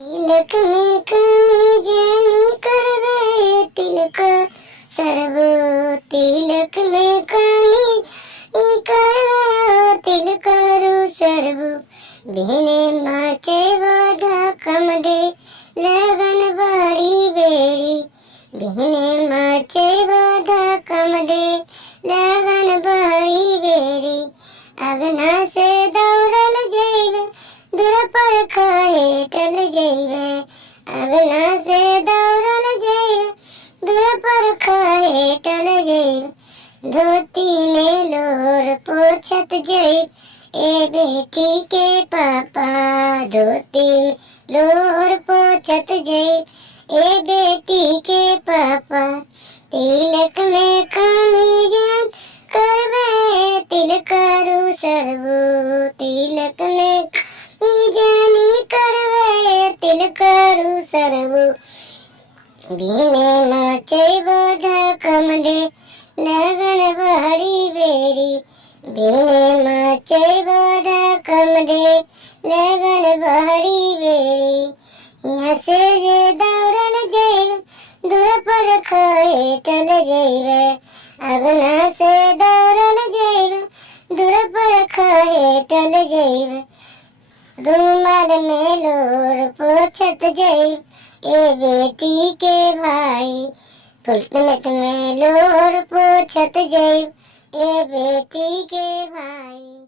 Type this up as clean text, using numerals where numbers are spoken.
तिलक में कमी जनी करवे तिलक सर्व तिलक में कमी करवे तिलक सर्व बिने माचे वादा कमडे लगन बाड़ी बेड़ी बिने माचे वादा कमडे लगन बाड़ी बेड़ी अगना से दौड़ल जैवे दूर पर खाए टल जैवे अगना से दौड़ल जैवे दूर पर खाए टल जैवे धोती में लोर पोछत जैवे ए बेटी के पापा धोती में लोर पोछत जैवे ए बेटी के पापा तिलक में कमी जान करवे तिलक सर्व तिलक में जानी करवे तिलक सर्व बिने माचे बोधा कमडे लगन बहरी बेरी बिने माचे बोधा कमडे लगन बहरी बेरी यहाँ से जे दौड़ल जैवे दूर पर खाए टल जैवे अगना से दौड़ल जैवे दूर पर खाए टल जैवे रूमाल में लोर पोछत जैवे ए बेटी के भाई फुलमत में लोर पोछत जैवे ए बेटी के भाई।